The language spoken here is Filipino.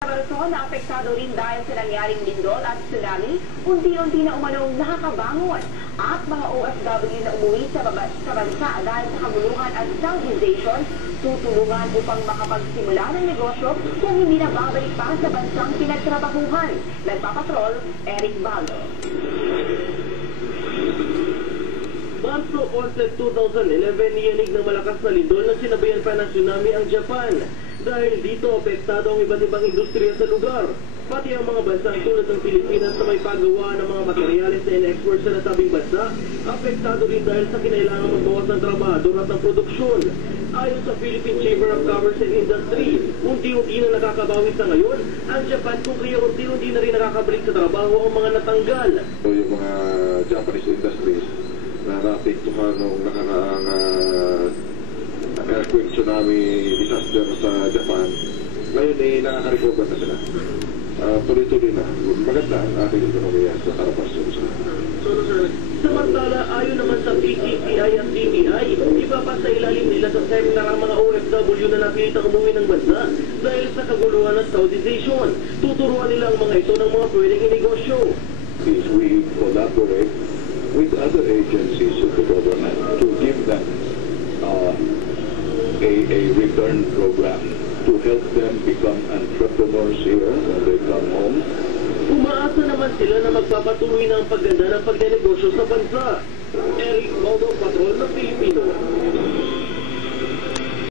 Luzon na apektado rin dahil sa nangyaring lindol at tsunami, unti-unti na umanong nakakabangon at mga OFW na umuwi sa bansa dahil sa kabuluhan at Southeastation, tutulungan upang makapagsimula ng negosyo kung hindi na babalik pa sa bansang pinagtrabahuhan. Nagpapatrol, Eric Bago. Marso 11, 2011, niyanig ng malakas na lindol na sinabayan pa ng tsunami ang Japan. Dahil dito, apektado ang iba't ibang industriya sa lugar. Pati ang mga bansang tulad ng Pilipinas na may paggawa ng mga materyales na in-export sa nasabing bansa, apektado rin dahil sa kinailangan magbawas ng trabahador at ng produksyon. Ayon sa Philippine Chamber of Commerce and Industry, unti-unti na nakakabawi sa ngayon ang Japan kung kaya unti-unti na rin nakakabalik sa trabaho ang mga natanggal. So, yung mga Japanese industries na naapektuhan nung nakaraang earthquake, tsunami, disaster sa Japan, ngayon ay nakaka-recover na sila. Tuloy-tuloy na. Maganda ang ating ekonomiya sa harapan sa Samantala, ayon naman sa PCCI at DTI, ipapasa ilalim nila sa seminar ang mga OFW na napilitang umuwi ng bansa dahil sa kaguluhan at Southeastation. Tuturuan nila ang mga ito ng mga pwedeng inegosyo. We collaborate with other agencies of the government to give them a return program to help them become entrepreneurs here when they come home. Umaasa naman sila na magpapatuloy ng pagganda ng pagnenegosyo sa bansa. Eric Baldo, Patrol ng Pilipino.